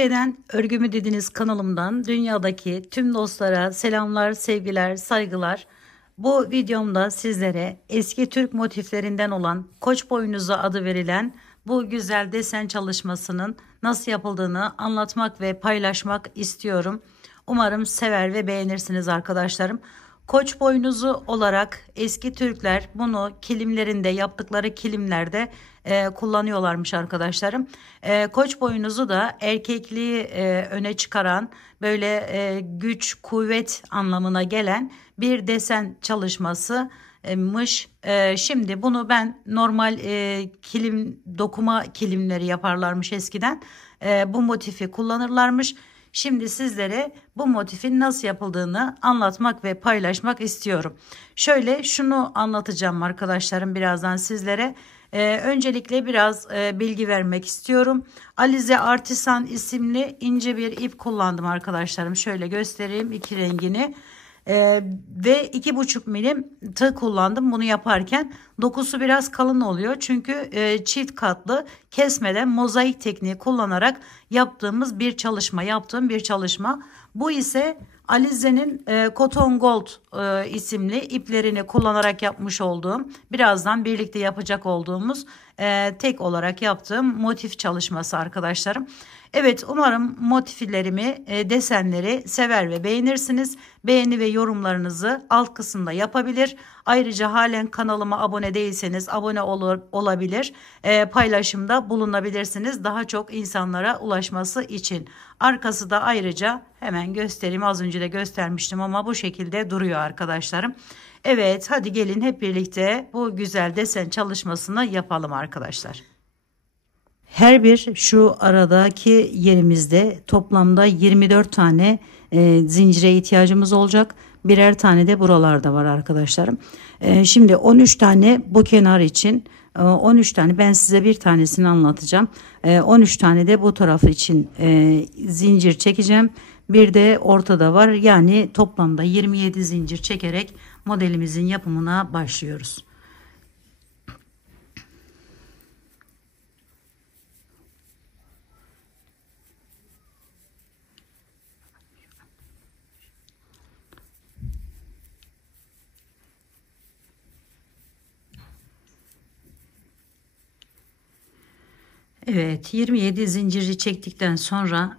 Türkiye'den Örgümü Dediniz kanalımdan dünyadaki tüm dostlara selamlar, sevgiler, saygılar. Bu videomda sizlere eski Türk motiflerinden olan Koç boynuzu adı verilen bu güzel desen çalışmasının nasıl yapıldığını anlatmak ve paylaşmak istiyorum. Umarım sever ve beğenirsiniz arkadaşlarım. Koç boynuzu olarak eski Türkler bunu kilimlerinde yaptıkları kilimlerde kullanıyorlarmış arkadaşlarım. Koç boynuzu da erkekliği öne çıkaran böyle güç, kuvvet anlamına gelen bir desen çalışmasımış. Şimdi bunu ben normal kilim dokuma kilimleri yaparlarmış eskiden. Bu motifi kullanırlarmış. Şimdi sizlere bu motifin nasıl yapıldığını anlatmak ve paylaşmak istiyorum. Şöyle şunu anlatacağım arkadaşlarım birazdan sizlere. Öncelikle biraz bilgi vermek istiyorum. Alize Artisan isimli ince bir ip kullandım arkadaşlarım. Şöyle göstereyim iki rengini. Ve 2,5 milim tığ kullandım bunu yaparken. Dokusu biraz kalın oluyor çünkü çift katlı kesmeden mozaik tekniği kullanarak yaptığım bir çalışma. Bu ise Alize'nin Cotton Gold isimli iplerini kullanarak yapmış olduğum, birazdan birlikte yapacak olduğumuz tek olarak yaptığım motif çalışması arkadaşlarım. Evet, umarım motiflerimi, desenleri sever ve beğenirsiniz. Beğeni ve yorumlarınızı alt kısımda yapabilir. Ayrıca halen kanalıma abone değilseniz abone olabilir. Paylaşımda bulunabilirsiniz. Daha çok insanlara ulaşması için. Arkası da ayrıca hemen göstereyim. Az önce de göstermiştim ama bu şekilde duruyor arkadaşlarım. Evet, hadi gelin hep birlikte bu güzel desen çalışmasını yapalım arkadaşlar. Her bir şu aradaki yerimizde toplamda 24 tane zincire ihtiyacımız olacak. Birer tane de buralarda var arkadaşlarım. Şimdi 13 tane bu kenar için, 13 tane ben size bir tanesini anlatacağım. 13 tane de bu tarafı için zincir çekeceğim. Bir de ortada var. Yani toplamda 27 zincir çekerek modelimizin yapımına başlıyoruz. Evet, 27 zinciri çektikten sonra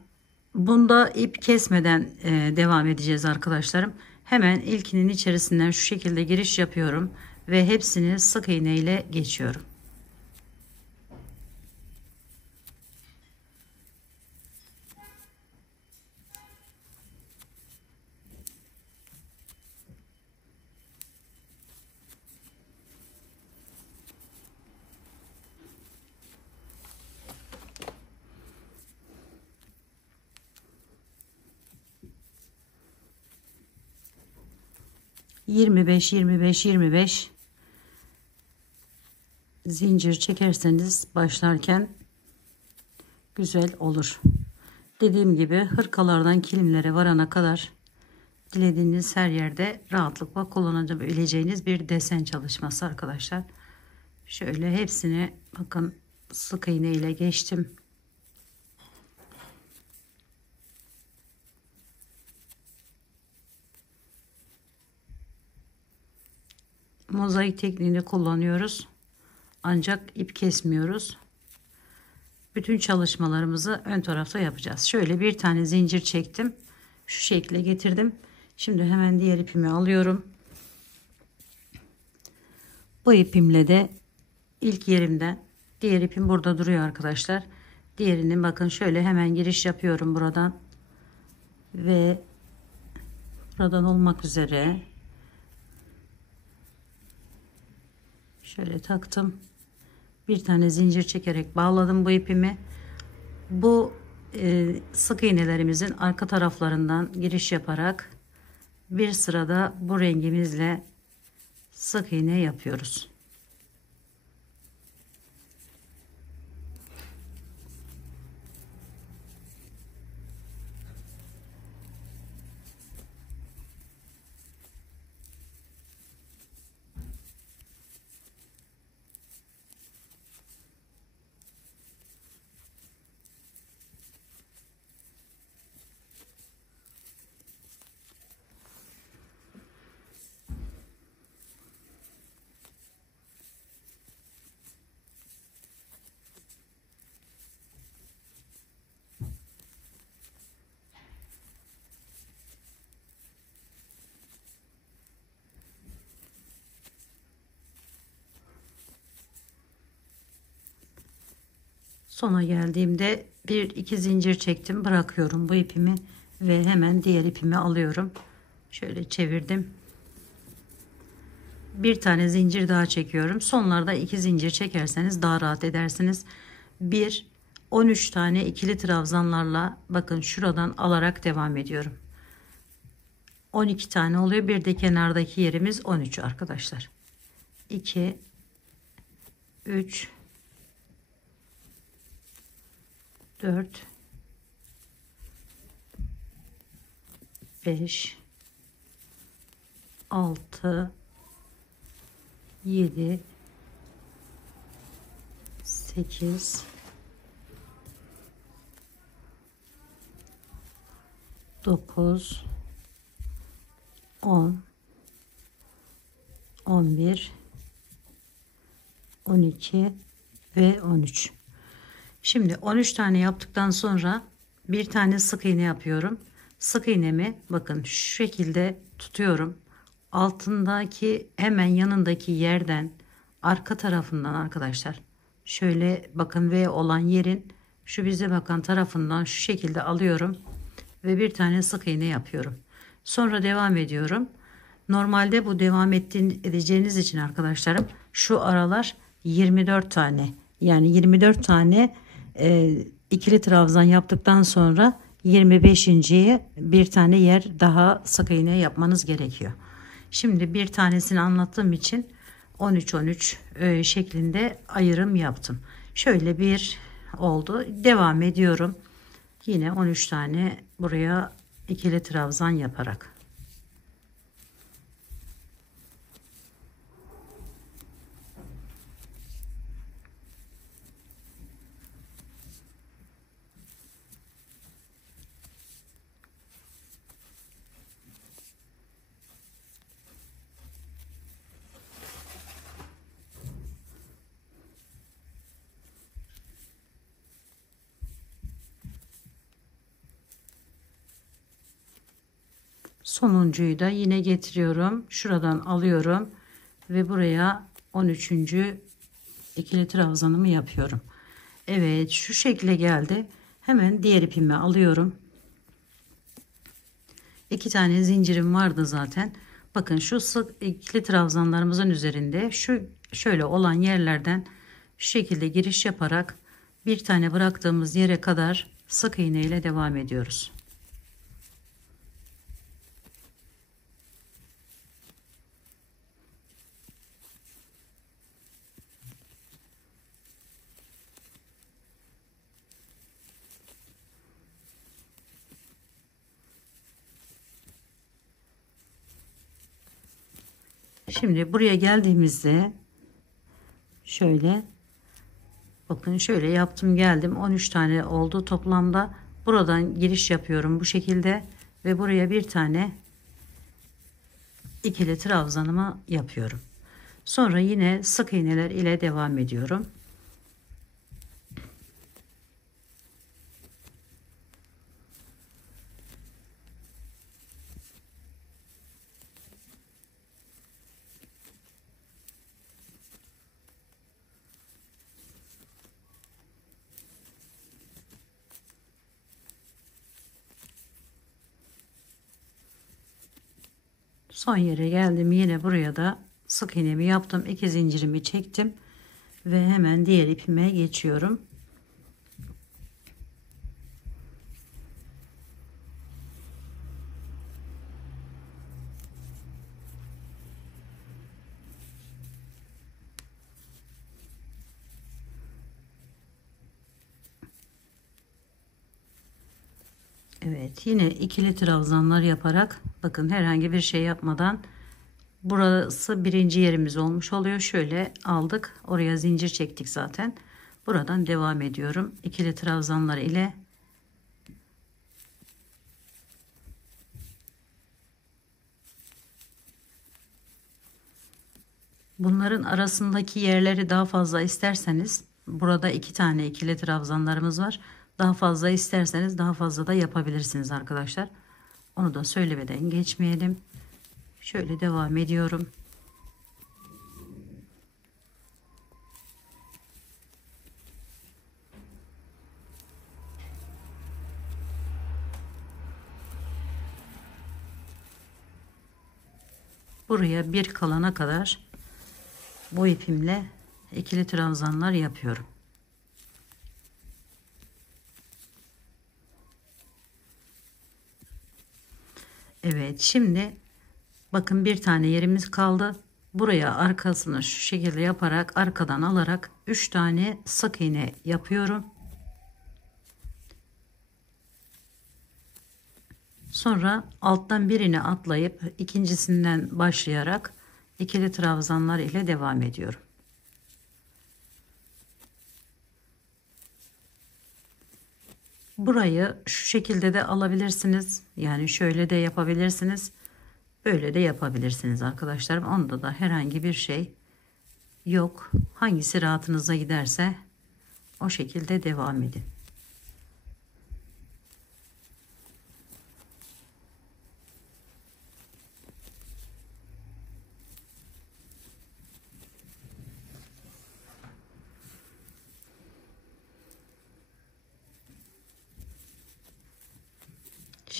bunda ip kesmeden devam edeceğiz arkadaşlarım. Hemen ilkinin içerisinden şu şekilde giriş yapıyorum ve hepsini sık iğne ile geçiyorum. ...25 zincir çekerseniz başlarken güzel olur. Dediğim gibi hırkalardan kilimlere varana kadar dilediğiniz her yerde rahatlıkla kullanabileceğiniz bir desen çalışması arkadaşlar. Şöyle hepsini bakın sık iğne ile geçtim. Mozaik tekniğini kullanıyoruz. Ancak ip kesmiyoruz. Bütün çalışmalarımızı ön tarafta yapacağız. Şöyle bir tane zincir çektim. Şu şekle getirdim. Şimdi hemen diğer ipimi alıyorum. Bu ipimle de ilk yerimden, diğer ipim burada duruyor arkadaşlar. Diğerini bakın şöyle hemen giriş yapıyorum buradan. Ve buradan olmak üzere şöyle taktım. Bir tane zincir çekerek bağladım bu ipimi. Bu sık iğnelerimizin arka taraflarından giriş yaparak bir sırada bu rengimizle sık iğne yapıyoruz. Sona geldiğimde bir iki zincir çektim, bırakıyorum bu ipimi ve hemen diğer ipimi alıyorum. Şöyle çevirdim. Bir tane zincir daha çekiyorum. Sonlarda iki zincir çekerseniz daha rahat edersiniz. 13 tane ikili trabzanlarla bakın şuradan alarak devam ediyorum. 12 tane oluyor. Bir de kenardaki yerimiz 13 arkadaşlar. 2 3 4 5 6 7 8 9 10 11 12 ve 13. Şimdi 13 tane yaptıktan sonra bir tane sık iğne yapıyorum. Sık iğnemi bakın şu şekilde tutuyorum. Altındaki hemen yanındaki yerden arka tarafından arkadaşlar şöyle bakın V olan yerin şu bize bakan tarafından şu şekilde alıyorum ve bir tane sık iğne yapıyorum. Sonra devam ediyorum. Normalde bu devam edeceğiniz için arkadaşlarım şu aralar 24 tane, yani 24 tane ikili trabzan yaptıktan sonra 25.'ye bir tane yer daha sık iğne yapmanız gerekiyor. Şimdi bir tanesini anlattığım için 13-13 şeklinde ayrım yaptım. Şöyle bir oldu. Devam ediyorum. Yine 13 tane buraya ikili trabzan yaparak. Sonuncuyu da yine getiriyorum. Şuradan alıyorum ve buraya 13. ikili trabzanımı yapıyorum. Evet, şu şekle geldi. Hemen diğer ipimi alıyorum. 2 tane zincirim vardı zaten. Bakın şu sık ikili trabzanlarımızın üzerinde şu şöyle olan yerlerden şu şekilde giriş yaparak bir tane bıraktığımız yere kadar sık iğne ile devam ediyoruz. Şimdi buraya geldiğimizde şöyle bakın şöyle yaptım geldim, 13 tane oldu toplamda. Buradan giriş yapıyorum bu şekilde ve buraya bir tane ikili trabzanımı yapıyorum. Sonra yine sık iğneler ile devam ediyorum. Son yere geldim, yine buraya da sık iğnemi yaptım, 2 zincirimi çektim ve hemen diğer ipime geçiyorum. Evet, yine ikili trabzanlar yaparak bakın herhangi bir şey yapmadan burası birinci yerimiz olmuş oluyor. Şöyle aldık, oraya zincir çektik zaten. Buradan devam ediyorum ikili trabzanlar ile. Bunların arasındaki yerleri daha fazla isterseniz, burada 2 tane ikili trabzanlarımız var. Daha fazla isterseniz daha fazla da yapabilirsiniz arkadaşlar. Onu da söylemeden geçmeyelim. Şöyle devam ediyorum. buraya bir kalana kadar bu ipimle ikili trabzanlar yapıyorum. Evet, şimdi bakın bir tane yerimiz kaldı. Buraya arkasını şu şekilde yaparak arkadan alarak 3 tane sık iğne yapıyorum. Sonra alttan birini atlayıp ikincisinden başlayarak ikili trabzanlar ile devam ediyorum. Burayı şu şekilde de alabilirsiniz. Yani şöyle de yapabilirsiniz. Böyle de yapabilirsiniz arkadaşlarım. Onda da herhangi bir şey yok. Hangisi rahatınıza giderse o şekilde devam edin.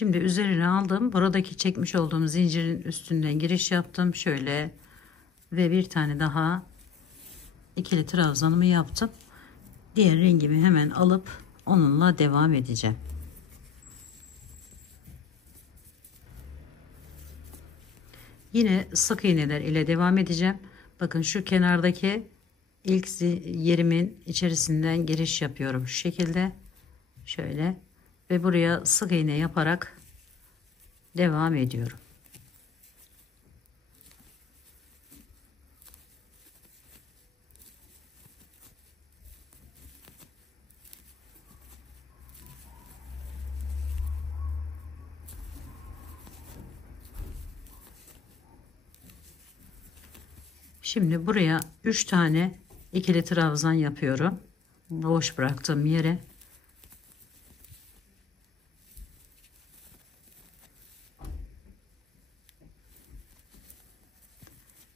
Şimdi üzerine aldım. Buradaki çekmiş olduğum zincirin üstünden giriş yaptım. Şöyle ve bir tane daha ikili trabzanımı yaptım. Diğer rengimi hemen alıp onunla devam edeceğim. Yine sık iğneler ile devam edeceğim. Bakın şu kenardaki ilk yerimin içerisinden giriş yapıyorum şu şekilde. Şöyle ve buraya sık iğne yaparak devam ediyorum. Şimdi buraya 3 tane ikili trabzan yapıyorum. Boş bıraktığım yere.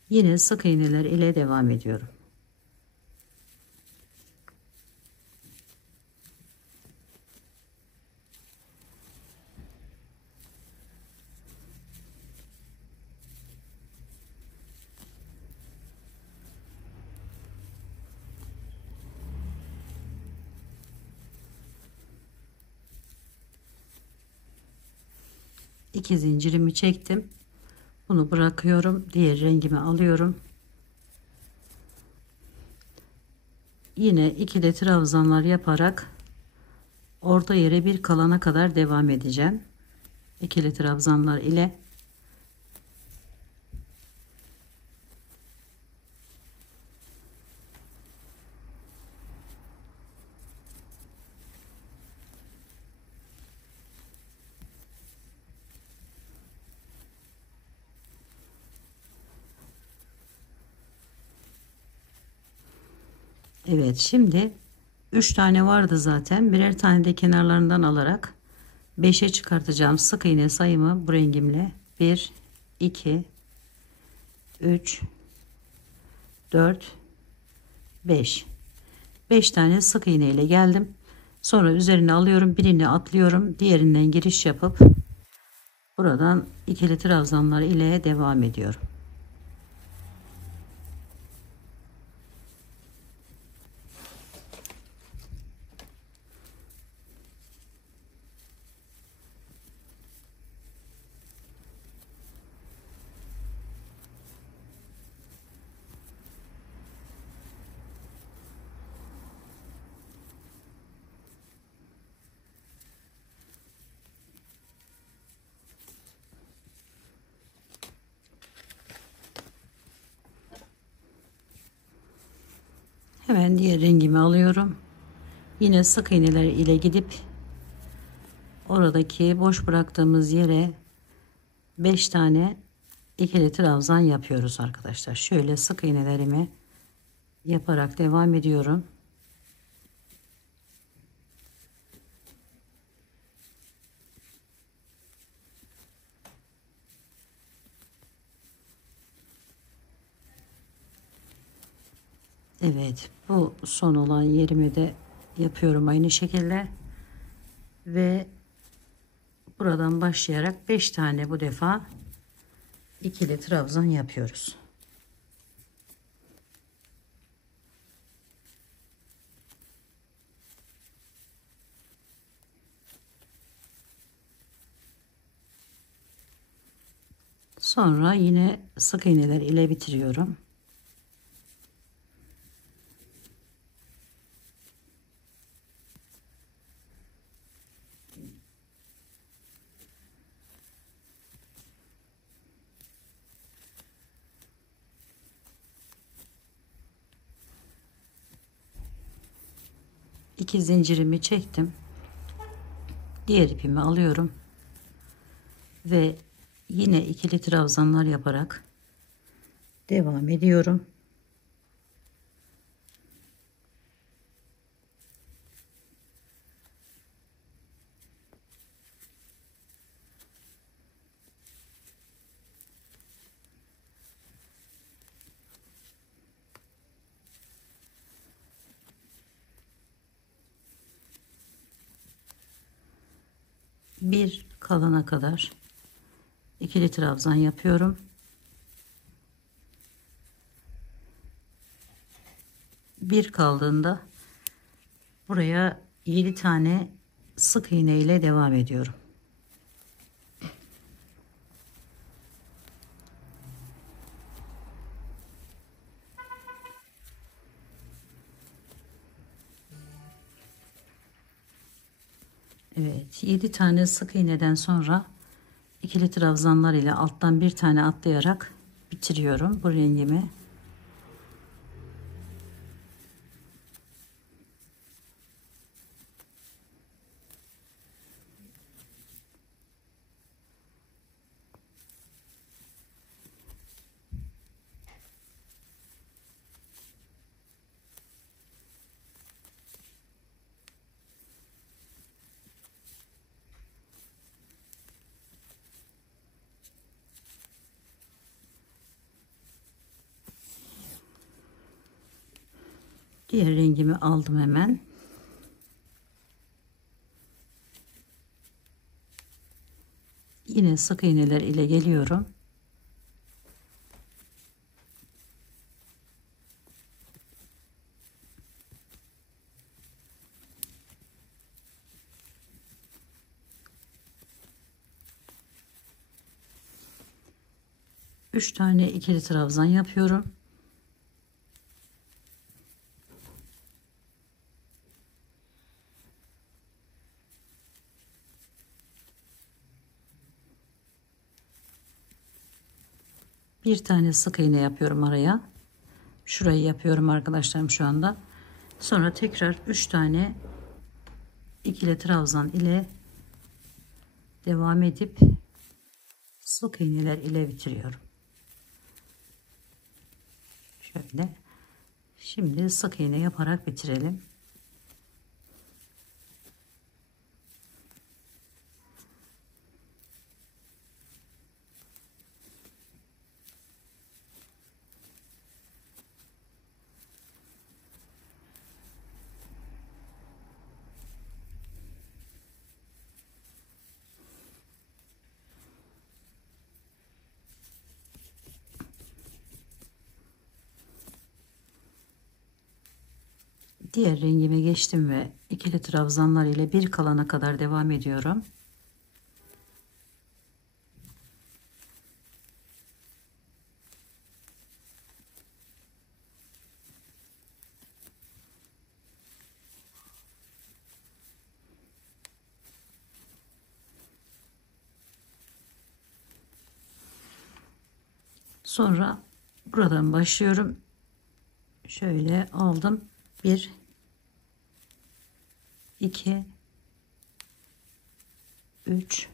Yine sık iğneler ile devam ediyorum. İki zincirimi çektim. Bunu bırakıyorum. Diğer rengimi alıyorum. Yine ikili trabzanlar yaparak orta yere bir kalana kadar devam edeceğim. İkili trabzanlar ile. Evet, şimdi 3 tane vardı zaten. Birer tane de kenarlarından alarak 5'e çıkartacağım sık iğne sayımı bu rengimle. 1 2 3 4 5 5 tane sık iğne ile geldim. Sonra üzerine alıyorum, birini atlıyorum, diğerinden giriş yapıp buradan ikili trabzanlar ile devam ediyorum. Hemen diğer rengimi alıyorum. Yine sık iğneler ile gidip oradaki boş bıraktığımız yere 5 tane ikili trabzan yapıyoruz arkadaşlar. Şöyle sık iğnelerimi yaparak devam ediyorum. Evet, bu son olan yerimi de yapıyorum aynı şekilde ve buradan başlayarak 5 tane bu defa ikili trabzan yapıyoruz. Sonra yine sık iğneler ile bitiriyorum. İki zincirimi çektim. Diğer ipimi alıyorum ve yine ikili trabzanlar yaparak devam ediyorum. Bir kalana kadar ikili trabzan yapıyorum. Bir kaldığında buraya 7 tane sık iğne ile devam ediyorum. Evet, 7 tane sık iğneden sonra ikili trabzanlar ile alttan bir tane atlayarak bitiriyorum bu rengimi. Diğer rengimi aldım hemen. Yine sık iğneler ile geliyorum. Üç tane ikili trabzan yapıyorum. Bir tane sık iğne yapıyorum araya. Şurayı yapıyorum arkadaşlarım şu anda. Sonra tekrar 3 tane ikili trabzan ile devam edip sık iğneler ile bitiriyorum. Şöyle. Şimdi sık iğne yaparak bitirelim. Diğer rengime geçtim ve ikili trabzanlar ile bir kalana kadar devam ediyorum. Sonra buradan başlıyorum. Şöyle aldım. 1 2 3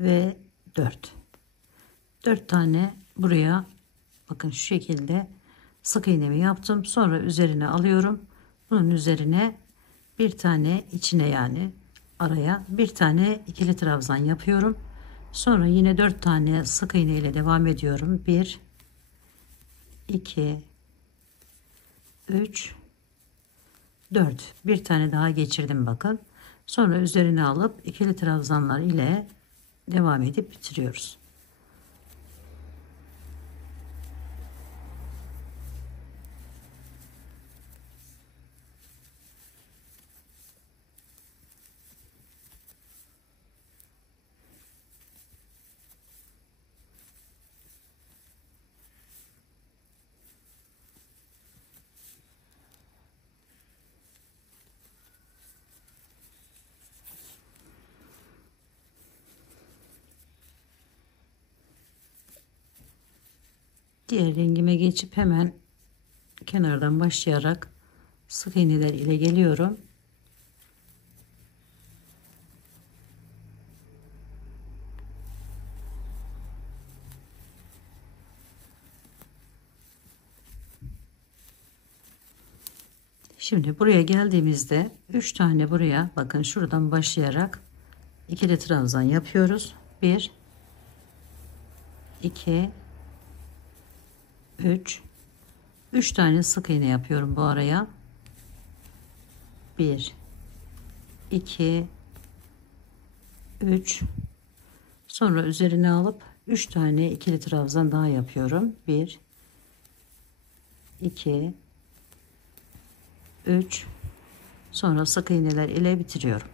ve 4 tane buraya bakın şu şekilde sık iğnemi yaptım. Sonra üzerine alıyorum. Bunun üzerine bir tane içine yani araya bir tane ikili trabzan yapıyorum. Sonra yine 4 tane sık iğne ile devam ediyorum. 1 2 3 4 bir tane daha geçirdim bakın. Sonra üzerine alıp ikili trabzanlar ile devam edip bitiriyoruz. Diğer rengime geçip hemen kenardan başlayarak sık iğneler ile geliyorum. Şimdi buraya geldiğimizde 3 tane buraya bakın şuradan başlayarak ikili trabzan yapıyoruz. 1 2 3 tane sık iğne yapıyorum bu araya. 1 2 3 sonra üzerine alıp 3 tane ikili trabzan daha yapıyorum. 1 2 3 sonra sık iğneler ile bitiriyorum.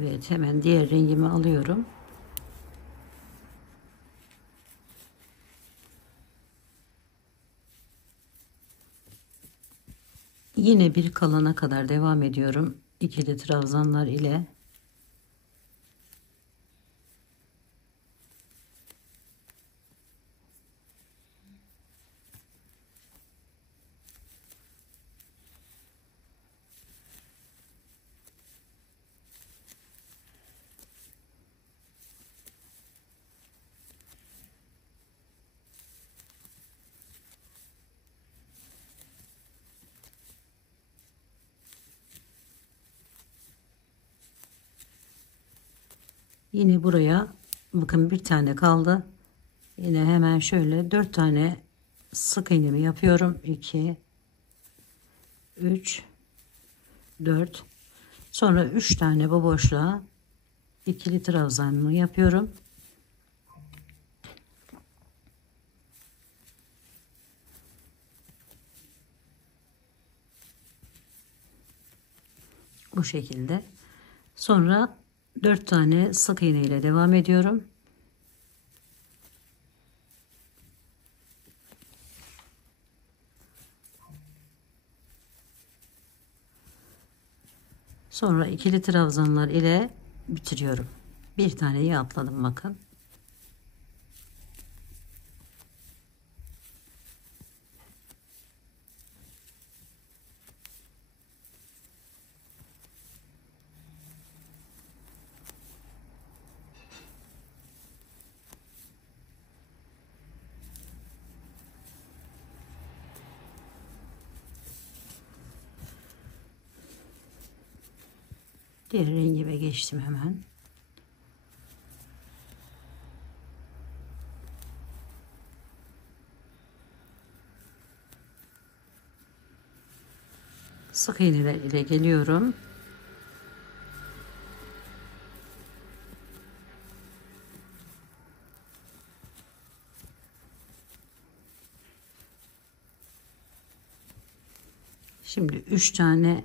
Evet, hemen diğer rengimi alıyorum. Yine bir kalana kadar devam ediyorum. İkili trabzanlar ile. Yine buraya bakın bir tane kaldı. Yine hemen şöyle 4 tane sık iğnemi yapıyorum. 2 3 4 sonra 3 tane bu boşluğa ikili trabzanımı yapıyorum. Bu şekilde. Sonra 4 tane sık iğne ile devam ediyorum. Sonra ikili trabzanlar ile bitiriyorum. Bir taneyi atladım bakın. Diğer rengime geçtim hemen. Sık iğneler ile geliyorum. Şimdi 3 tane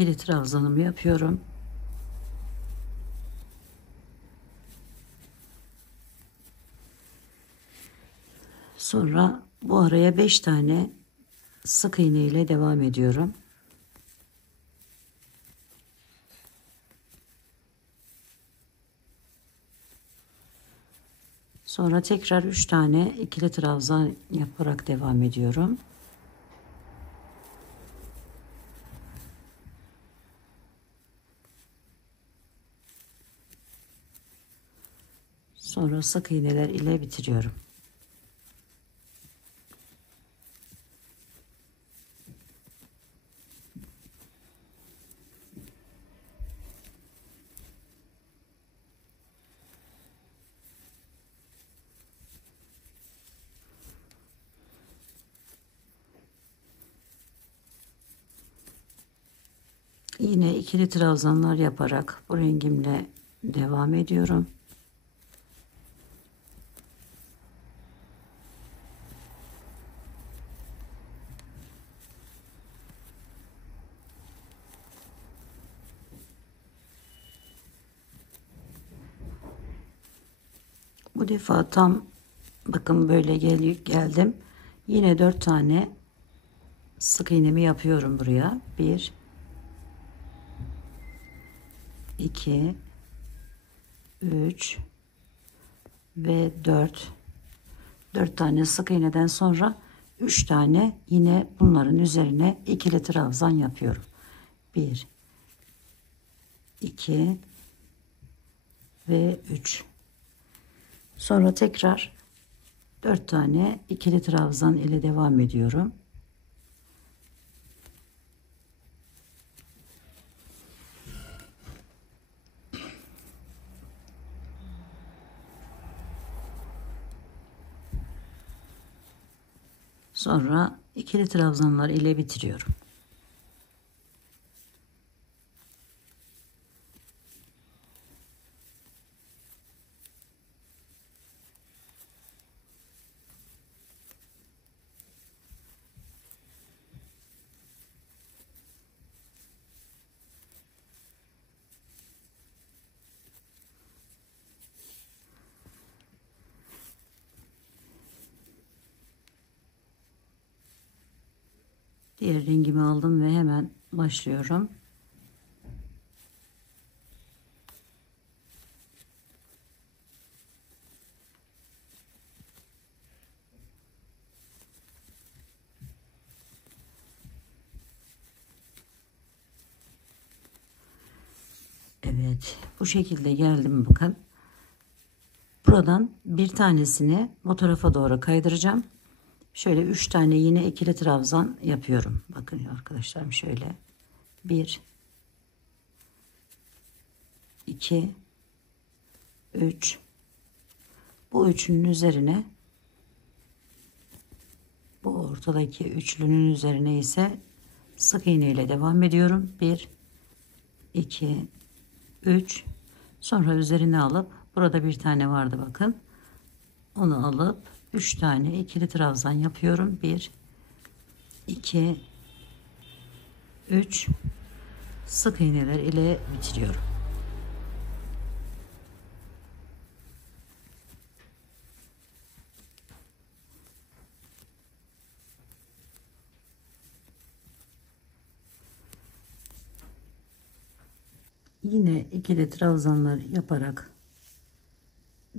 ikili trabzanımı yapıyorum. Sonra bu araya 5 tane sık iğne ile devam ediyorum. Sonra tekrar 3 tane ikili trabzan yaparak devam ediyorum. Sonra sık iğneler ile bitiriyorum. Yine ikili trabzanlar yaparak bu rengimle devam ediyorum. Bu defa tam bakın böyle geldim. Yine 4 tane sık iğnemi yapıyorum buraya. 1 2 3 ve 4 tane sık iğneden sonra 3 tane yine bunların üzerine ikili trabzan yapıyorum. 1 2 ve 3. Sonra tekrar 4 tane ikili trabzan ile devam ediyorum. Sonra ikili trabzanlar ile bitiriyorum. Diğer rengimi aldım ve hemen başlıyorum. Evet, bu şekilde geldim bakın. Buradan bir tanesini bu tarafa doğru kaydıracağım. Şöyle 3 tane yine ikili trabzan yapıyorum. Bakın arkadaşlarım, şöyle 1 2 3. Bu üçünün üzerine, bu ortadaki üçlünün üzerine ise sık iğne ile devam ediyorum. 1 2 3. Sonra üzerine alıp, burada bir tane vardı bakın, onu alıp 3 tane ikili trabzan yapıyorum. 1 2 3. Sık iğneler ile bitiriyorum. Yine ikili trabzanlar yaparak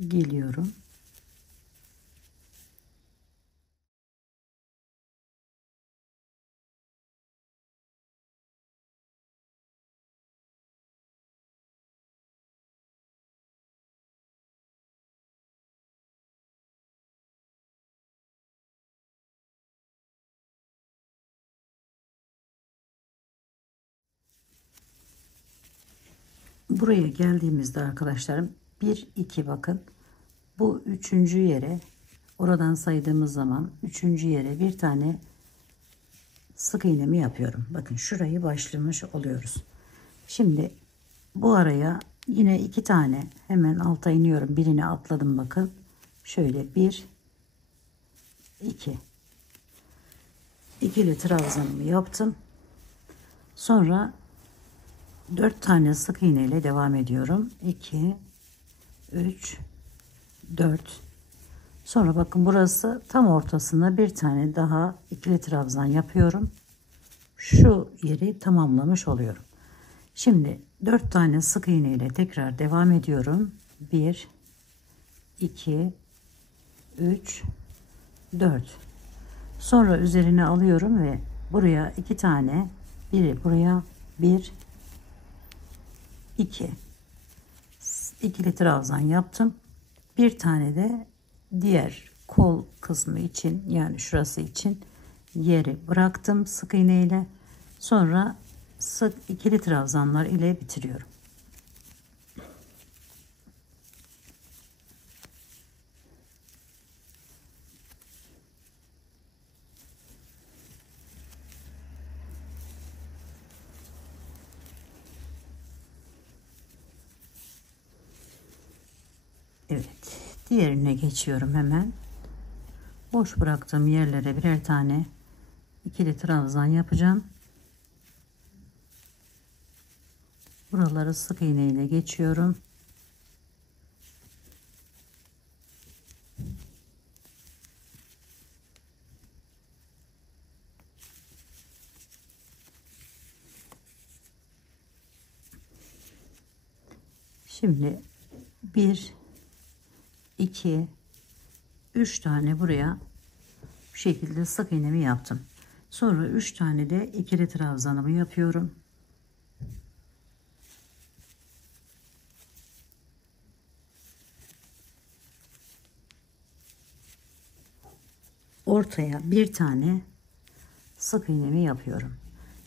geliyorum. Buraya geldiğimizde arkadaşlarım 1 2, bakın bu üçüncü yere, oradan saydığımız zaman üçüncü yere bir tane sık iğnemi yapıyorum. Bakın şurayı başlamış oluyoruz. Şimdi bu araya yine 2 tane hemen alta iniyorum. Birini atladım bakın. Şöyle 1 2 ikili trabzanımı yaptım. Sonra 4 tane sık iğne ile devam ediyorum. 2 3 4. Sonra bakın burası tam ortasına bir tane daha ikili trabzan yapıyorum. Şu yeri tamamlamış oluyorum. Şimdi 4 tane sık iğne ile tekrar devam ediyorum. 1 2 3 4. Sonra üzerine alıyorum ve buraya 2 tane, biri buraya, 1 2 ikili trabzan yaptım. Bir tane de diğer kol kısmı için, yani şurası için yeri bıraktım sık iğne ile. Sonra sık ikili trabzanlar ile bitiriyorum. Evet, diğerine geçiyorum hemen. Boş bıraktığım yerlere birer tane ikili trabzan yapacağım. Buraları sık iğne ile geçiyorum. Şimdi 1 2 3 tane buraya bu şekilde sık iğnemi yaptım. Sonra 3 tane de ikili trabzanımı yapıyorum. Ortaya bir tane sık iğnemi yapıyorum.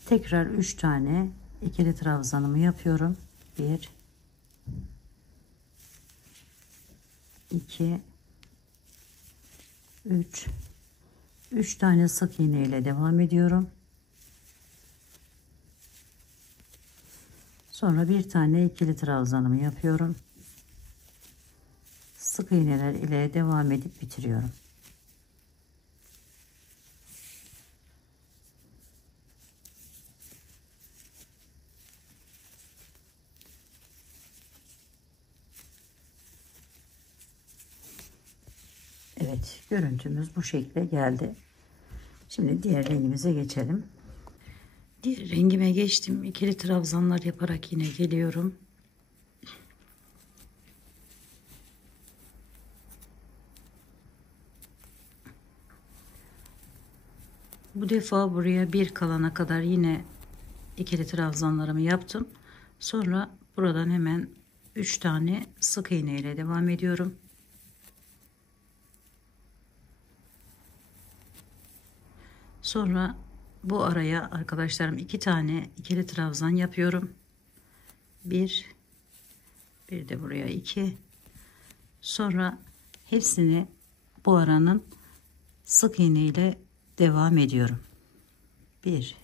Tekrar 3 tane ikili trabzanımı yapıyorum. 1 2 3 tane sık iğne ile devam ediyorum. Sonra bir tane ikili trabzanımı yapıyorum. Sık iğneler ile devam edip bitiriyorum. Evet, görüntümüz bu şekilde geldi. Şimdi diğer rengimize geçelim. Diğer rengime geçtim. İkili trabzanlar yaparak yine geliyorum. Bu defa buraya bir kalana kadar yine ikili trabzanlarımı yaptım. Sonra buradan hemen 3 tane sık iğne ile devam ediyorum. Sonra bu araya arkadaşlarım 2 tane ikili trabzan yapıyorum. Bir de buraya 2. Sonra hepsini bu aranın sık iğne ile devam ediyorum. 1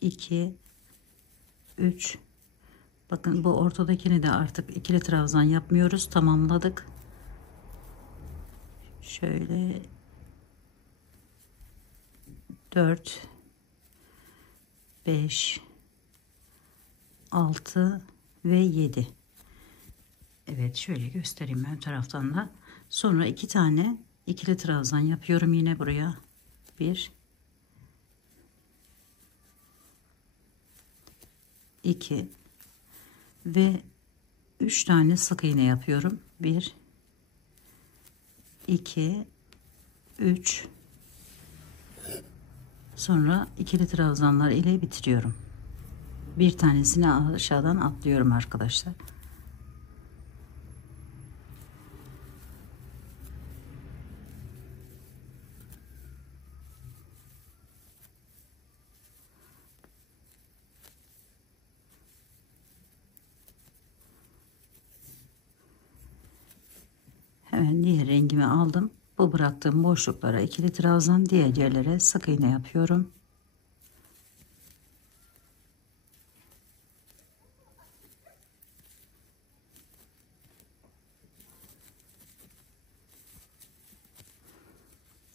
2 3. Bakın bu ortadakini de artık ikili trabzan yapmıyoruz, tamamladık. Şöyle 4 5 6 ve 7. Evet, şöyle göstereyim ön taraftan da. Sonra 2 tane ikili trabzan yapıyorum yine buraya. 1 2 ve 3 tane sık iğne yapıyorum. 1 2 3. Sonra ikili trabzanlar ile bitiriyorum. Bir tanesini aşağıdan atlıyorum arkadaşlar. Hemen diğer rengimi aldım. Bu bıraktığım boşluklara ikili trabzan, diğer yerlere sık iğne yapıyorum.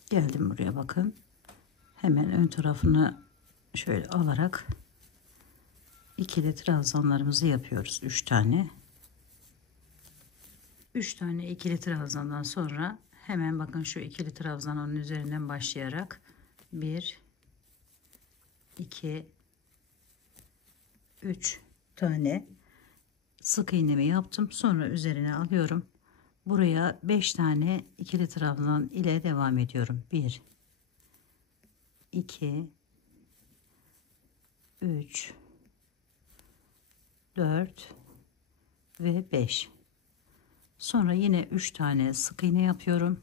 Geldim buraya, bakın. Hemen ön tarafını şöyle alarak ikili trabzanlarımızı yapıyoruz. 3 tane. 3 tane ikili trabzandan sonra hemen bakın şu ikili trabzanın üzerinden başlayarak 1 2 3 tane sık iğnemi yaptım. Sonra üzerine alıyorum. Buraya 5 tane ikili trabzan ile devam ediyorum. 1 2 3 4 ve 5. Sonra yine 3 tane sık iğne yapıyorum.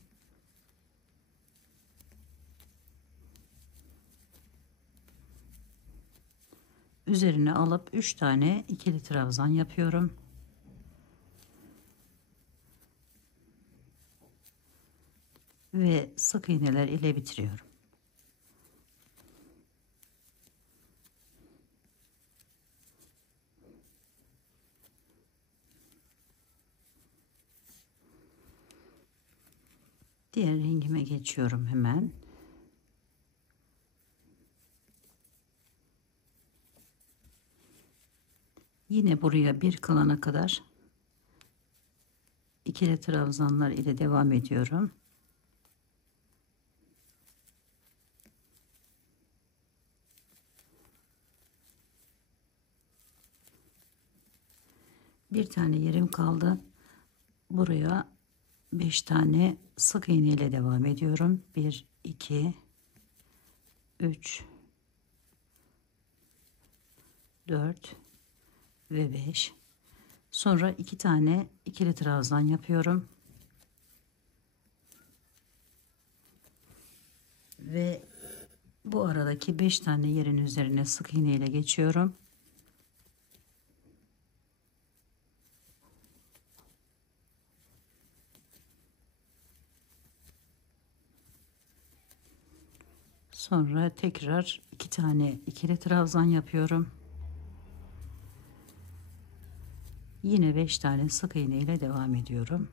Üzerine alıp 3 tane ikili trabzan yapıyorum. Ve sık iğneler ile bitiriyorum. Diğer rengime geçiyorum hemen. Yine buraya bir kalana kadar ikili trabzanlar ile devam ediyorum. Bir tane yerim kaldı. Buraya 5 tane sık iğne ile devam ediyorum. 1 2 3 4 ve 5. Sonra 2 tane ikili trabzan yapıyorum. Ve bu aradaki 5 tane yerin üzerine sık iğne ile geçiyorum. Sonra tekrar 2 tane ikili trabzan yapıyorum. Yine 5 tane sık iğne ile devam ediyorum.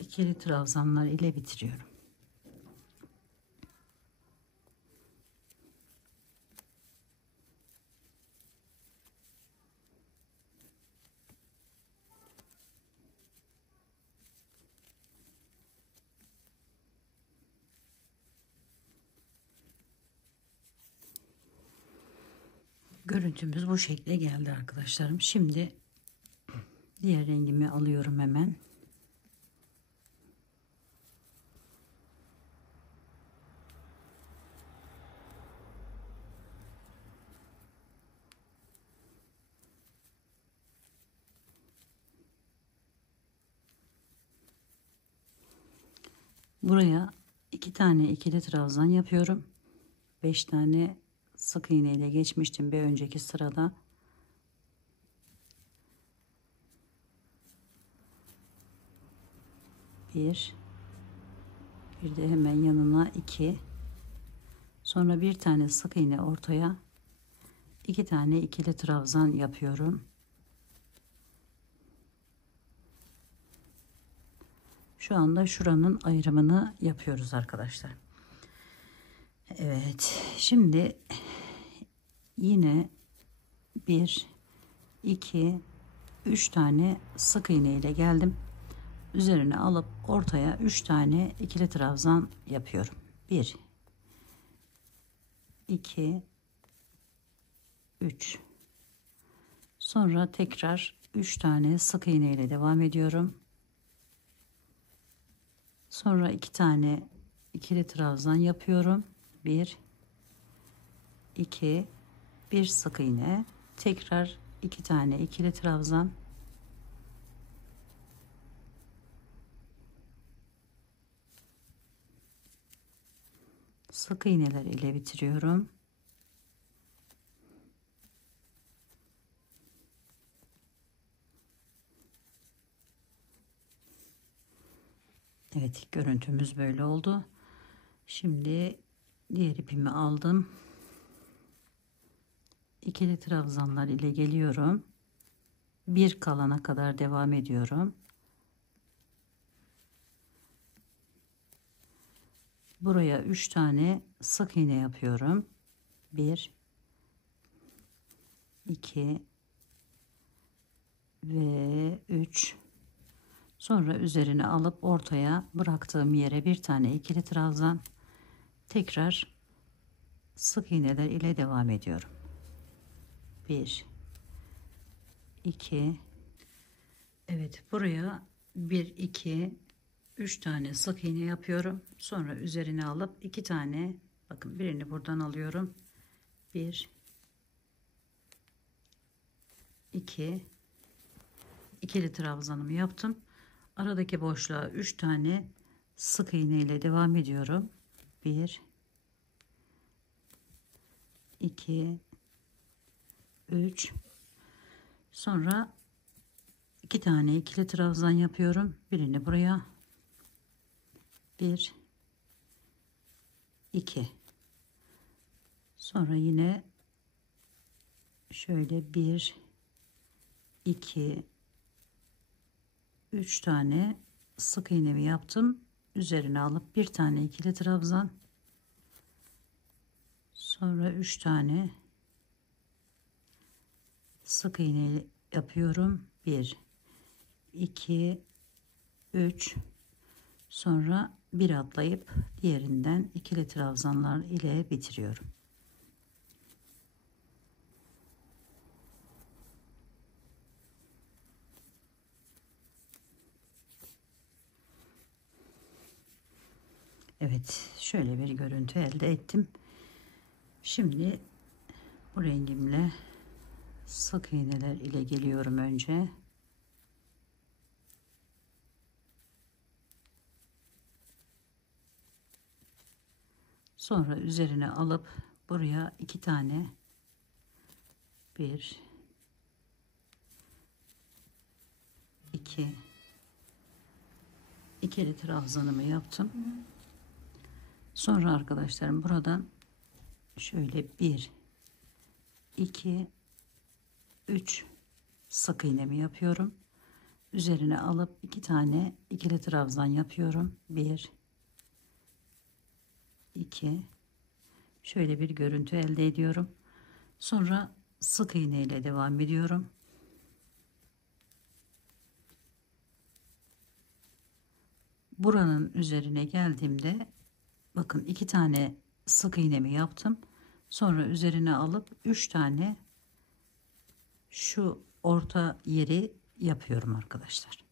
İkili trabzanlar ile bitiriyorum. Görüntümüz bu şekle geldi arkadaşlarım. Şimdi diğer rengimi alıyorum hemen. Buraya 2 tane ikili trabzan yapıyorum. 5 tane sık iğne ile geçmiştim bir önceki sırada. Bir de hemen yanına 2. Sonra bir tane sık iğne ortaya, 2 tane ikili trabzan yapıyorum. Şu anda şuranın ayrımını yapıyoruz arkadaşlar. Evet, şimdi yine 1 2 3 tane sık iğne ile geldim. Üzerine alıp ortaya 3 tane ikili trabzan yapıyorum. 1 2 3. Sonra tekrar 3 tane sık iğne ile devam ediyorum. Sonra 2 tane ikili trabzan yapıyorum. 1 2 1 sık iğne, tekrar 2 tane ikili trabzan, sık iğneler ile bitiriyorum. Evet, görüntümüz böyle oldu. Şimdi diğer ipimi aldım. İkili trabzanlar ile geliyorum. Bir kalana kadar devam ediyorum. Buraya 3 tane sık iğne yapıyorum. 1 2 ve 3. Sonra üzerine alıp ortaya bıraktığım yere bir tane ikili trabzan, tekrar sık iğneler ile devam ediyorum. 1 2. Evet, buraya 1 2 3 tane sık iğne yapıyorum. Sonra üzerine alıp 2 tane, bakın birini buradan alıyorum. 1 2 ikili trabzanımı yaptım. Aradaki boşluğa 3 tane sık iğne ile devam ediyorum. 1 2 3. Sonra 2 tane ikili trabzan yapıyorum. Birini buraya. 1 2. Sonra yine şöyle 1 2 3 tane sık iğnemi yaptım. Üzerine alıp bir tane ikili trabzan, sonra 3 tane sık iğne yapıyorum. 1 2 3. Sonra bir atlayıp diğerinden ikili trabzanlar ile bitiriyorum. Evet, şöyle bir görüntü elde ettim. Şimdi bu rengimle sık iğneler ile geliyorum önce. Sonra üzerine alıp buraya 2 tane, bir, iki, ikili trabzanımı yaptım. Sonra arkadaşlarım buradan şöyle 1, 2, 3 sık iğnemi yapıyorum. Üzerine alıp 2 tane ikili trabzan yapıyorum. 1, 2, şöyle bir görüntü elde ediyorum. Sonra sık iğne ile devam ediyorum. Buranın üzerine geldiğimde bakın 2 tane sık iğnemi yaptım. Sonra üzerine alıp 3 tane şu orta yeri yapıyorum arkadaşlar.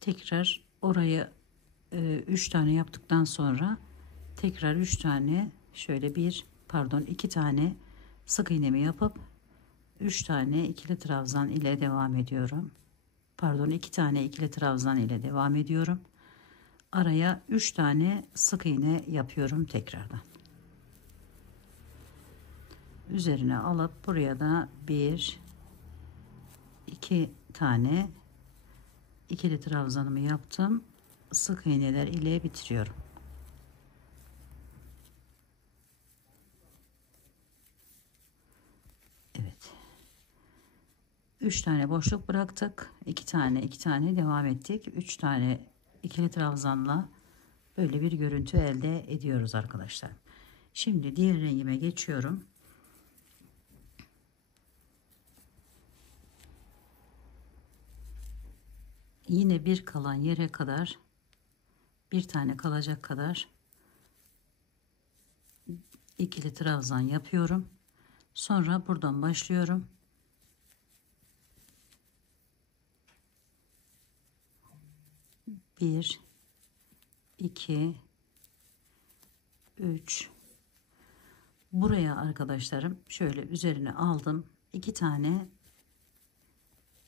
Tekrar orayı 3 tane yaptıktan sonra tekrar 3 tane şöyle 2 tane sık iğnemi yapıp 3 tane ikili trabzan ile devam ediyorum. 2 tane ikili trabzan ile devam ediyorum. Araya 3 tane sık iğne yapıyorum tekrardan. Üzerine alıp buraya da 2 tane ikili trabzanımı yaptım. Sık iğneler ile bitiriyorum. Evet. 3 tane boşluk bıraktık. 2 tane devam ettik. 3 tane ikili trabzanla böyle bir görüntü elde ediyoruz arkadaşlar. Şimdi diğer rengime geçiyorum. Yine bir kalan yere kadar bir tane kalacak kadar ikili trabzan yapıyorum. Sonra buradan başlıyorum. Bir, iki, üç. Buraya arkadaşlarım şöyle üzerine aldım. 2 tane,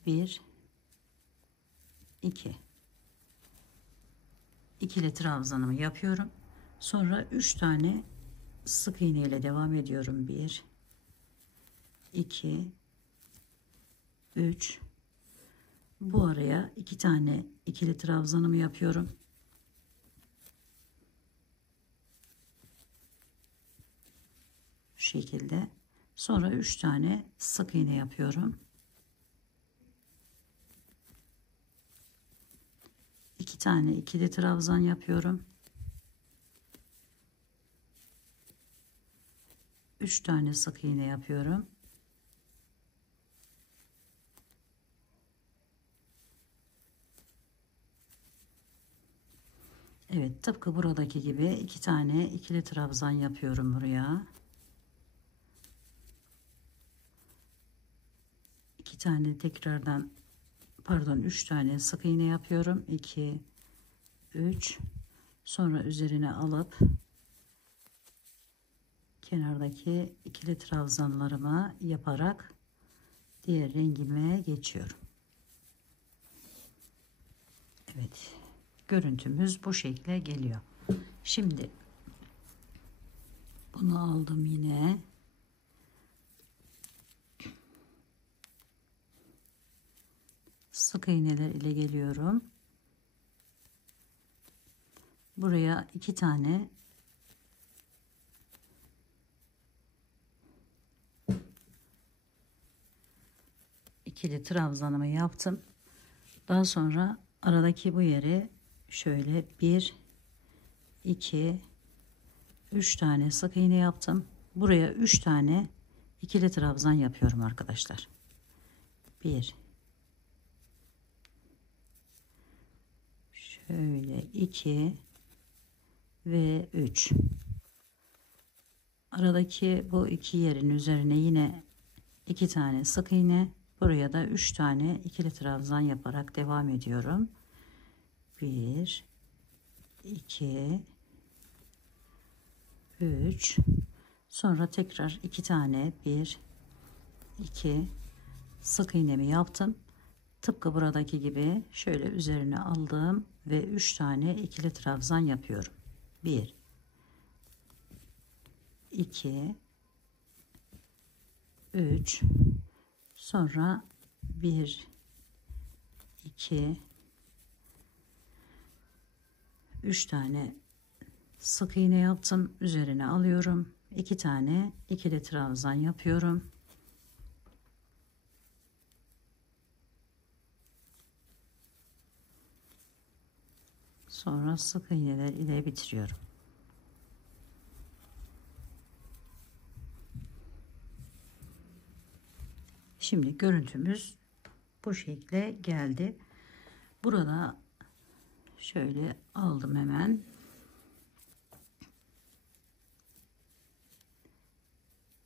1, 2. İkili trabzanımı yapıyorum. Sonra 3 tane sık iğne ile devam ediyorum. 1, 2, 3. Bu araya 2 tane ikili trabzanımı yapıyorum. Şu şekilde. Sonra 3 tane sık iğne yapıyorum. 2 tane ikili trabzan yapıyorum. 3 tane sık iğne yapıyorum. Evet, tıpkı buradaki gibi 2 tane ikili trabzan yapıyorum buraya. 2 tane tekrardan 3 tane sık iğne yapıyorum. 2, 3. Sonra üzerine alıp kenardaki ikili trabzanlarımı yaparak diğer rengime geçiyorum. Evet, görüntümüz bu şekle geliyor. Şimdi bunu aldım yine. Sık iğneler ile geliyorum. Buraya 2 tane ikili trabzanımı yaptım. Daha sonra aradaki bu yere şöyle 1, 2, 3 tane sık iğne yaptım. Buraya 3 tane ikili trabzan yapıyorum arkadaşlar. 1, Şöyle 2 ve 3. Aradaki bu iki yerin üzerine yine 2 tane sık iğne, buraya da 3 tane ikili trabzan yaparak devam ediyorum. 1 2 3, sonra tekrar 2 tane 1 2 sık iğnemi yaptım. Tıpkı buradaki gibi şöyle üzerine aldım ve 3 tane ikili trabzan yapıyorum. 1 2 3, sonra 1 2 3 tane sık iğne yaptım, üzerine alıyorum, 2 tane ikili trabzan yapıyorum. Sonra sık iğneler ile bitiriyorum. Şimdi görüntümüz bu şekle geldi. Burada şöyle aldım hemen.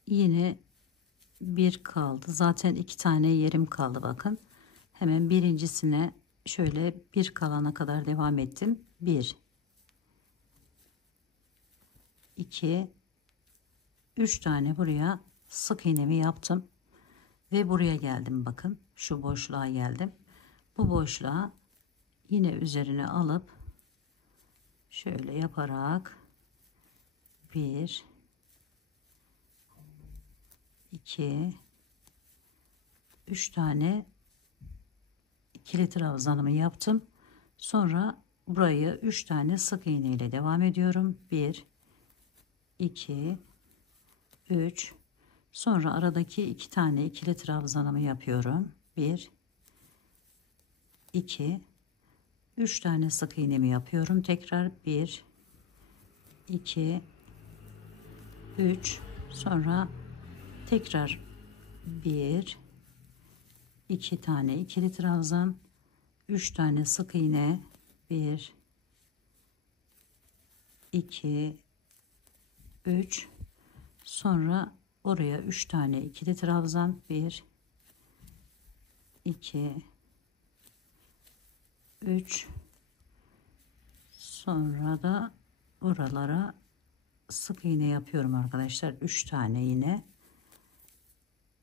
Yine bir kaldı. Zaten 2 tane yerim kaldı bakın. Hemen birincisine şöyle bir kalana kadar devam ettim. 1 2 3 tane buraya sık iğnemi yaptım ve buraya geldim, bakın şu boşluğa geldim. Bu boşluğa yine üzerine alıp şöyle yaparak 1 2 3 tane ikili trabzanımı yaptım. Sonra burayı 3 tane sık iğne ile devam ediyorum. 1 2 3, sonra aradaki 2 tane ikili trabzanımı yapıyorum. 1 2 3 tane sık iğnemi yapıyorum. Tekrar 1 2 3, sonra tekrar 1 2 tane ikili trabzan, 3 tane sık iğne, 1 2 3, sonra oraya 3 tane ikili trabzan, 1 2 3, sonra da oralara sık iğne yapıyorum arkadaşlar. 3 tane yine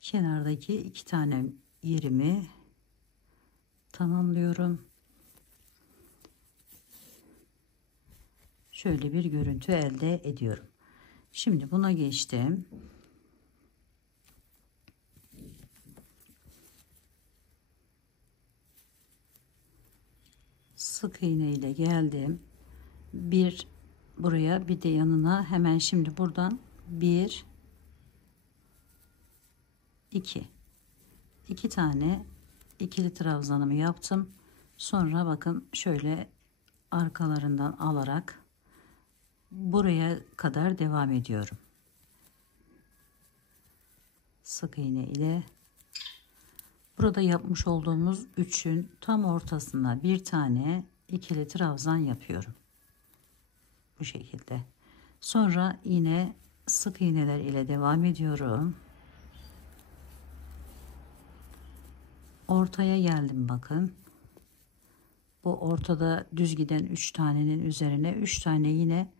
kenardaki 2 tane yerimi tamamlıyorum. Şöyle bir görüntü elde ediyorum. Şimdi buna geçtim. Sık iğne ile geldim. Bir buraya, bir de yanına, hemen şimdi buradan 1 2 tane ikili trabzanımı yaptım. Sonra bakın şöyle arkalarından alarak buraya kadar devam ediyorum. Sık iğne ile burada yapmış olduğumuz 3'ün tam ortasına bir tane ikili trabzan yapıyorum. Bu şekilde. Sonra yine sık iğneler ile devam ediyorum. Ortaya geldim bakın. Bu ortada düz giden 3 tanenin üzerine 3 tane yine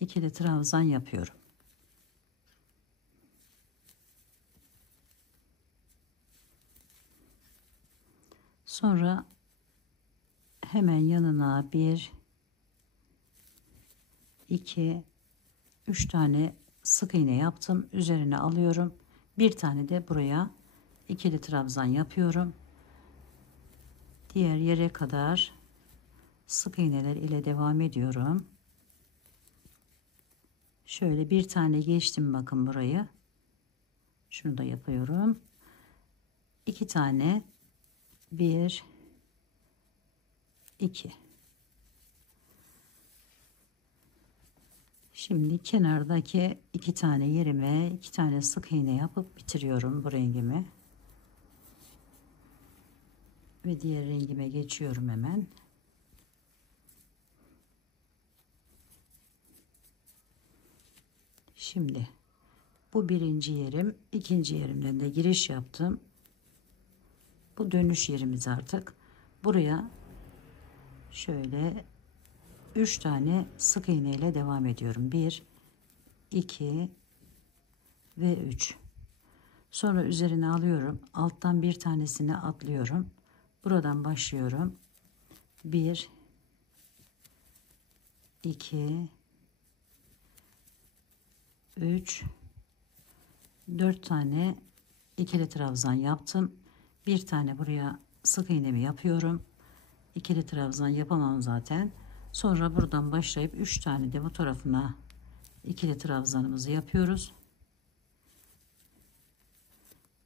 ikili trabzan yapıyorum. Sonra hemen yanına 1 2 3 tane sık iğne yaptım. Üzerine alıyorum. Bir tane de buraya ikili trabzan yapıyorum. Diğer yere kadar sık iğneler ile devam ediyorum. Şöyle bir tane geçtim bakın burayı. Şunu da yapıyorum. 2 tane 1 2. Şimdi kenardaki 2 tane yerime 2 tane sık iğne yapıp bitiriyorum bu rengimi. Ve diğer rengime geçiyorum hemen. Şimdi bu birinci yerim, ikinci yerimden de giriş yaptım. Bu dönüş yerimiz artık. Buraya şöyle 3 tane sık iğne ile devam ediyorum. 1, 2 ve 3. Sonra üzerine alıyorum. Alttan bir tanesini atlıyorum. Buradan başlıyorum. 1, 2, 3, 4 tane ikili trabzan yaptım. Bir tane buraya sık iğnemi yapıyorum. İkili trabzan yapamam zaten. Sonra buradan başlayıp 3 tane de bu tarafına ikili trabzanımızı yapıyoruz.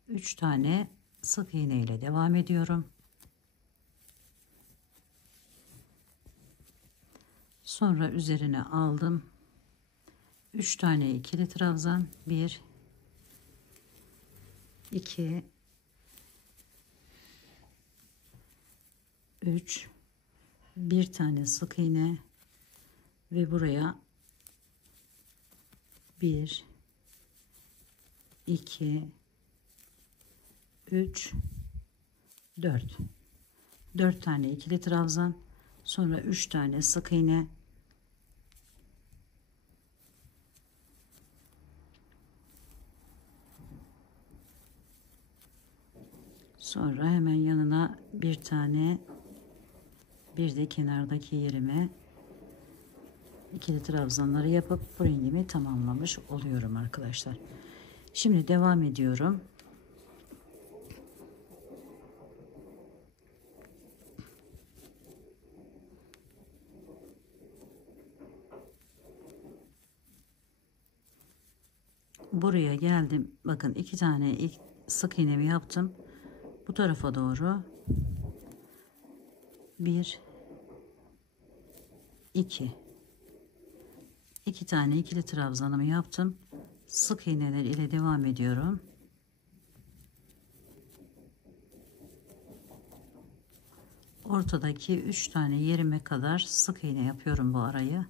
3 tane sık iğne ile devam ediyorum. Sonra üzerine aldım. 3 tane ikili trabzan, 1, 2, 3, bir tane sık iğne ve buraya 1, 2, 3, 4. 4 tane ikili trabzan, sonra 3 tane sık iğne. Sonra hemen yanına bir tane, bir de kenardaki yerime ikili trabzanları yapıp bu rengimi tamamlamış oluyorum arkadaşlar. Şimdi devam ediyorum. Buraya geldim. Bakın 2 tane ilk sık iğnemi yaptım. Bu tarafa doğru 1, 2 tane ikili trabzanımı yaptım. Sık iğneler ile devam ediyorum. Ortadaki 3 tane yerime kadar sık iğne yapıyorum bu arayı.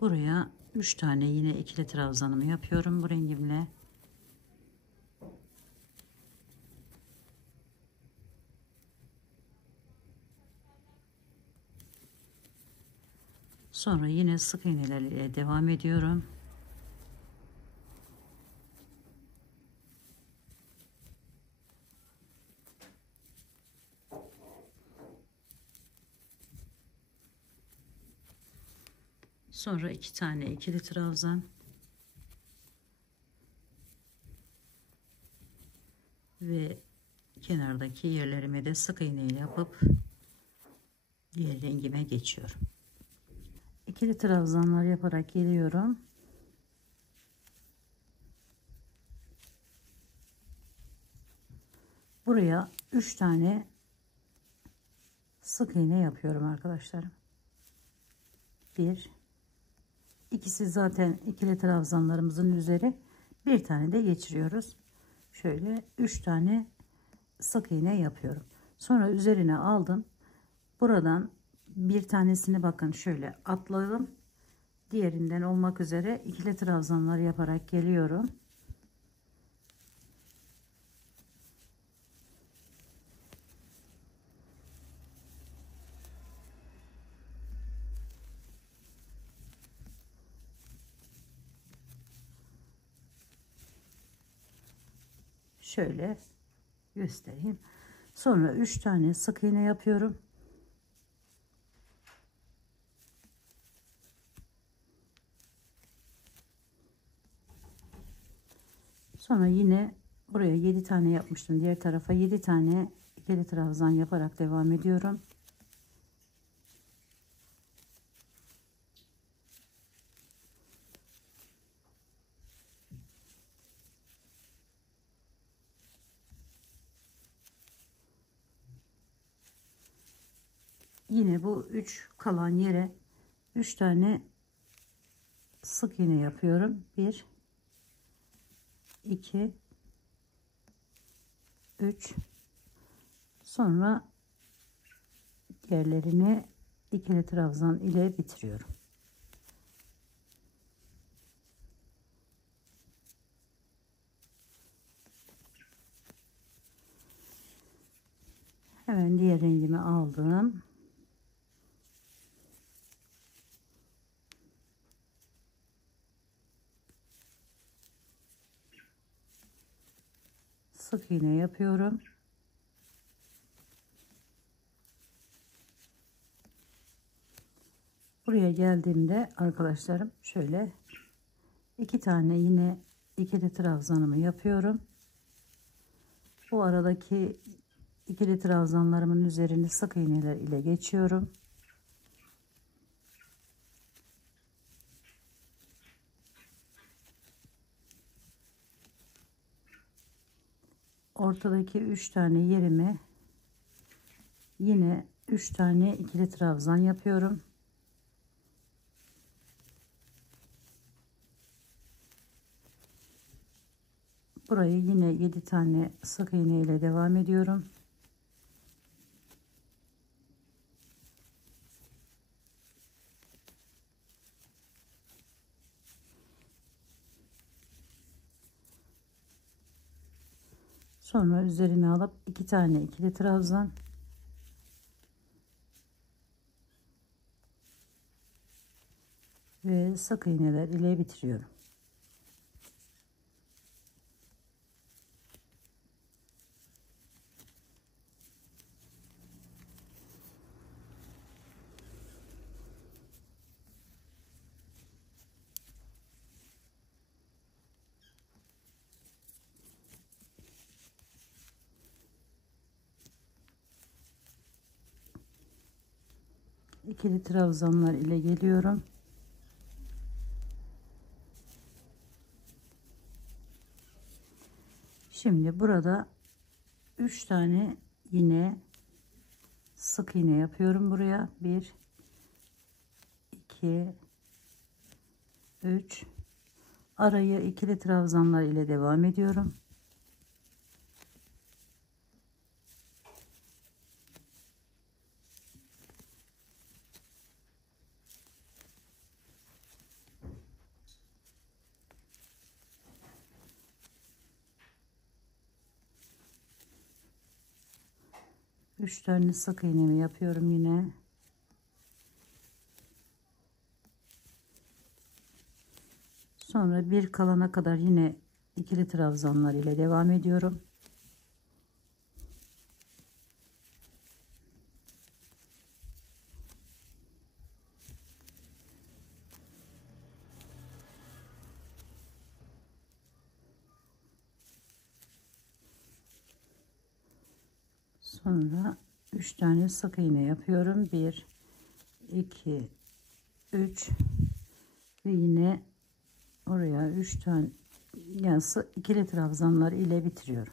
Buraya 3 tane yine ikili trabzanımı yapıyorum bu rengimle. Sonra yine sık iğneler ile devam ediyorum. Sonra 2 tane ikili trabzan ve kenardaki yerlerime de sık iğne ile yapıp diğer rengime geçiyorum. İkili trabzanlar yaparak geliyorum. Buraya 3 tane sık iğne yapıyorum arkadaşlarım. 1, ikisi zaten ikili trabzanlarımızın üzeri, bir tane de geçiriyoruz. Şöyle 3 tane sık iğne yapıyorum. Sonra üzerine aldım. Buradan bir tanesini bakın şöyle atladım. Diğerinden olmak üzere ikili trabzanlar yaparak geliyorum. Şöyle göstereyim. Sonra 3 tane sık iğne yapıyorum. Sonra yine buraya 7 tane yapmıştım. Diğer tarafa 7 tane ikili trabzan yaparak devam ediyorum. Yine bu 3 kalan yere 3 tane sık iğne yapıyorum. 1, 2, 3. Sonra diğerlerini ikili trabzan ile bitiriyorum. Hemen diğer rengimi aldım. Sık iğne yapıyorum. Buraya geldiğimde arkadaşlarım şöyle iki tane yine ikili trabzanımı yapıyorum. Bu aradaki ikili trabzanlarımın üzerini sık iğneler ile geçiyorum. Ortadaki 3 tane yerime yine 3 tane ikili trabzan yapıyorum. Burayı yine 7 tane sık iğne ile devam ediyorum. Sonra üzerine alıp 2 tane ikili trabzan, ve sık iğneler ile bitiriyorum. İkili trabzanlar ile geliyorum. Şimdi burada 3 tane yine sık iğne yapıyorum buraya. 1 2 3, arayı ikili trabzanlar ile devam ediyorum. Üç tane sık iğnemi yapıyorum yine. Sonra bir kalana kadar yine ikili trabzanlar ile devam ediyorum. Sonra 3 tane sık iğne yapıyorum. 1 2 3 ve yine oraya 3 tane, yani ikili trabzanlar ile bitiriyorum.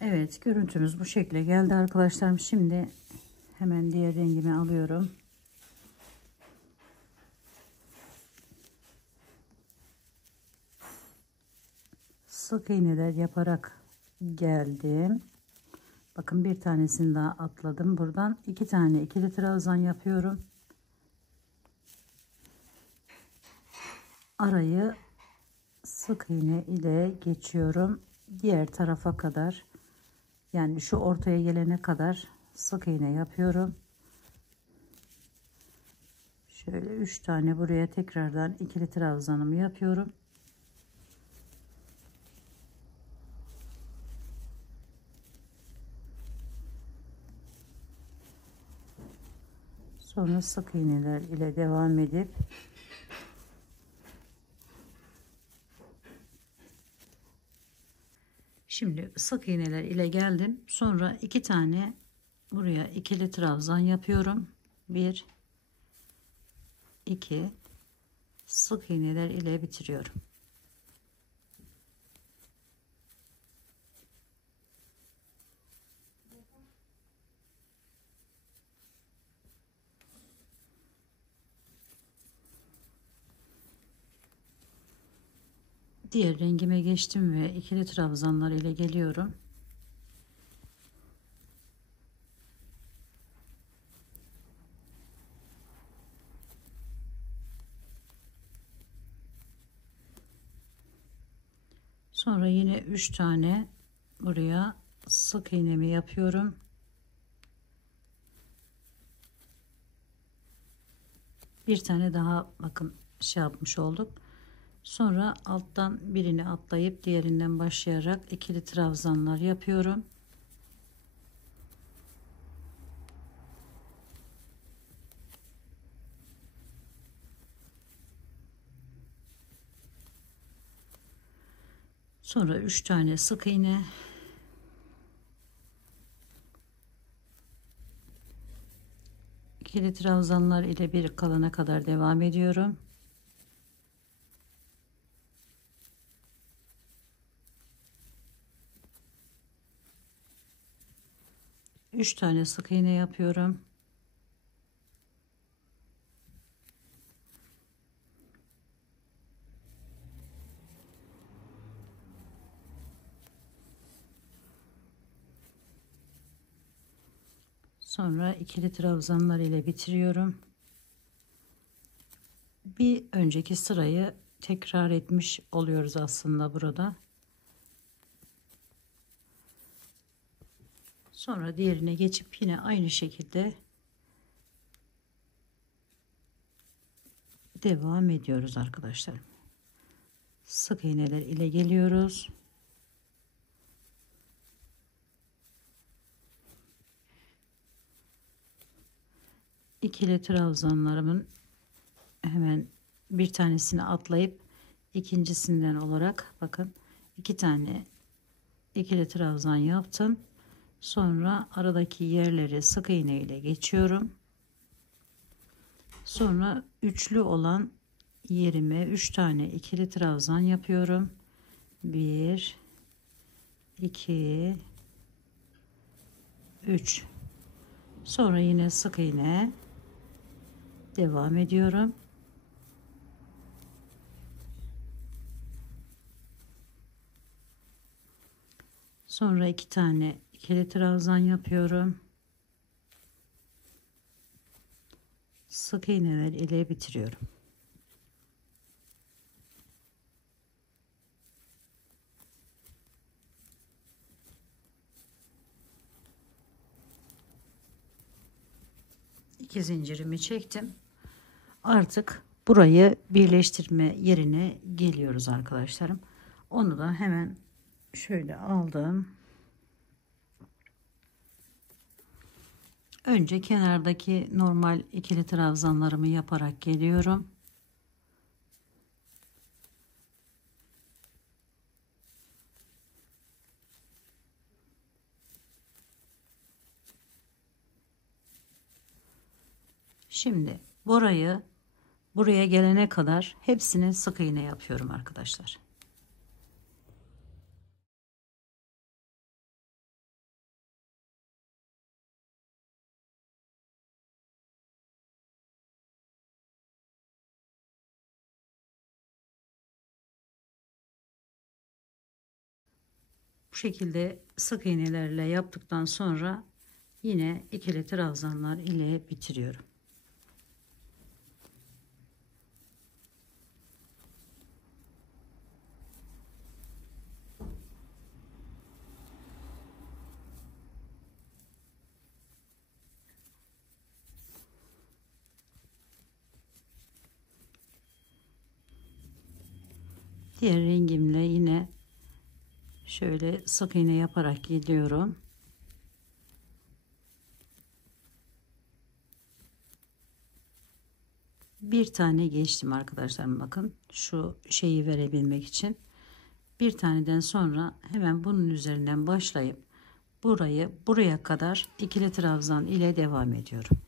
Evet, görüntümüz bu şekilde geldi arkadaşlarım. Şimdi hemen diğer rengimi alıyorum. Sık iğneler yaparak geldim. Bakın bir tanesini daha atladım. Buradan 2 tane ikili trabzan yapıyorum. Arayı sık iğne ile geçiyorum. Diğer tarafa kadar, yani şu ortaya gelene kadar sık iğne yapıyorum. Şöyle 3 tane buraya tekrardan ikili trabzanımı yapıyorum. Sonra sık iğneler ile devam edip şimdi sık iğneler ile geldim. Sonra 2 tane buraya ikili trabzan yapıyorum. 1 2 sık iğneler ile bitiriyorum. Diğer rengime geçtim ve ikili trabzanlar ile geliyorum. Sonra yine 3 tane buraya sık iğnemi yapıyorum. Bir tane daha bakın şey yapmış olduk. Sonra alttan birini atlayıp diğerinden başlayarak ikili trabzanlar yapıyorum. Sonra 3 tane sık iğne, ikili trabzanlar ile bir kalana kadar devam ediyorum. Üç tane sık iğne yapıyorum. Sonra ikili trabzanlar ile bitiriyorum. Bir önceki sırayı tekrar etmiş oluyoruz aslında burada. Sonra diğerine geçip yine aynı şekilde devam ediyoruz arkadaşlar. Sık iğneler ile geliyoruz. İkili trabzanlarımın hemen bir tanesini atlayıp ikincisinden olarak bakın 2 tane ikili trabzan yaptım. Sonra aradaki yerleri sık iğne ile geçiyorum. Sonra üçlü olan yerime 3 tane ikili trabzan yapıyorum. 1 2 3. Sonra yine sık iğne devam ediyorum. Sonra 2 tane ikili trabzan yapıyorum. Sık iğneler ile bitiriyorum. İki zincirimi çektim. Artık burayı birleştirme yerine geliyoruz arkadaşlarım. Onu da hemen şöyle aldım. Önce kenardaki normal ikili trabzanlarımı yaparak geliyorum. Şimdi buraya gelene kadar hepsine sık iğne yapıyorum arkadaşlar. Bu şekilde sık iğnelerle yaptıktan sonra yine ikili trabzanlar ile bitiriyorum. Diğer rengimle yine şöyle sık iğne yaparak gidiyorum. Bir tane geçtim arkadaşlar, bakın şu şeyi verebilmek için. Bir taneden sonra hemen bunun üzerinden başlayıp buraya kadar ikili trabzan ile devam ediyorum.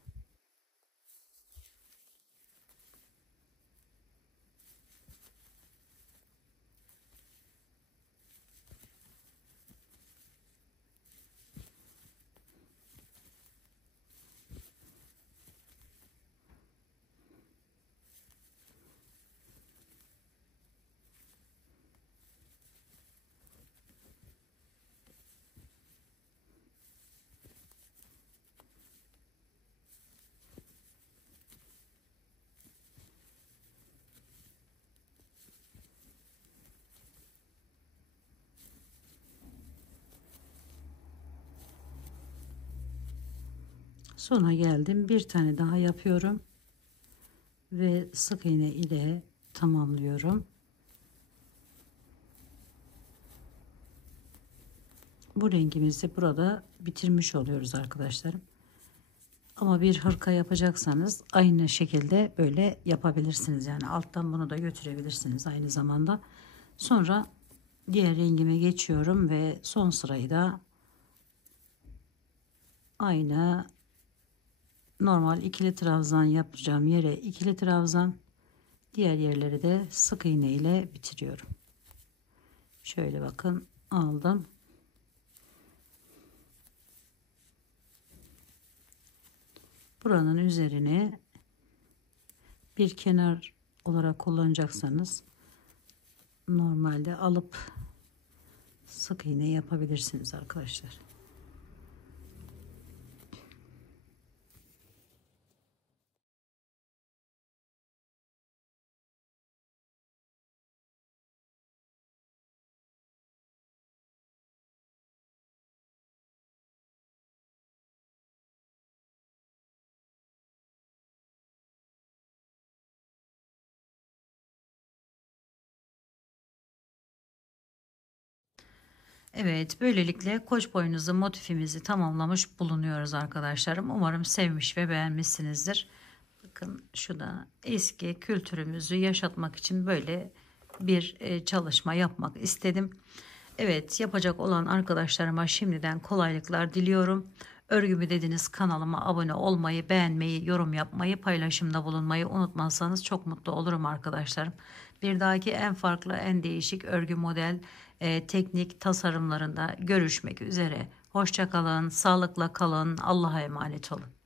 Sona geldim. Bir tane daha yapıyorum ve sık iğne ile tamamlıyorum. Bu rengimizi burada bitirmiş oluyoruz arkadaşlarım. Ama bir hırka yapacaksanız aynı şekilde böyle yapabilirsiniz. Yani alttan bunu da götürebilirsiniz aynı zamanda. Sonra diğer rengime geçiyorum ve son sırayı da aynı normal ikili trabzan yapacağım yere ikili trabzan, diğer yerleri de sık iğne ile bitiriyorum. Şöyle bakın, aldım. Buranın üzerine bir kenar olarak kullanacaksanız normalde alıp sık iğne yapabilirsiniz arkadaşlar. Evet, böylelikle koç boynuzu motifimizi tamamlamış bulunuyoruz arkadaşlarım. Umarım sevmiş ve beğenmişsinizdir. Bakın, şu da eski kültürümüzü yaşatmak için böyle bir çalışma yapmak istedim. Evet, yapacak olan arkadaşlarıma şimdiden kolaylıklar diliyorum. Örgümü dediniz kanalıma abone olmayı, beğenmeyi, yorum yapmayı, paylaşımda bulunmayı unutmazsanız çok mutlu olurum arkadaşlarım. Bir dahaki en farklı, en değişik örgü model, teknik tasarımlarında görüşmek üzere. Hoşça kalın, sağlıkla kalın, Allah'a emanet olun.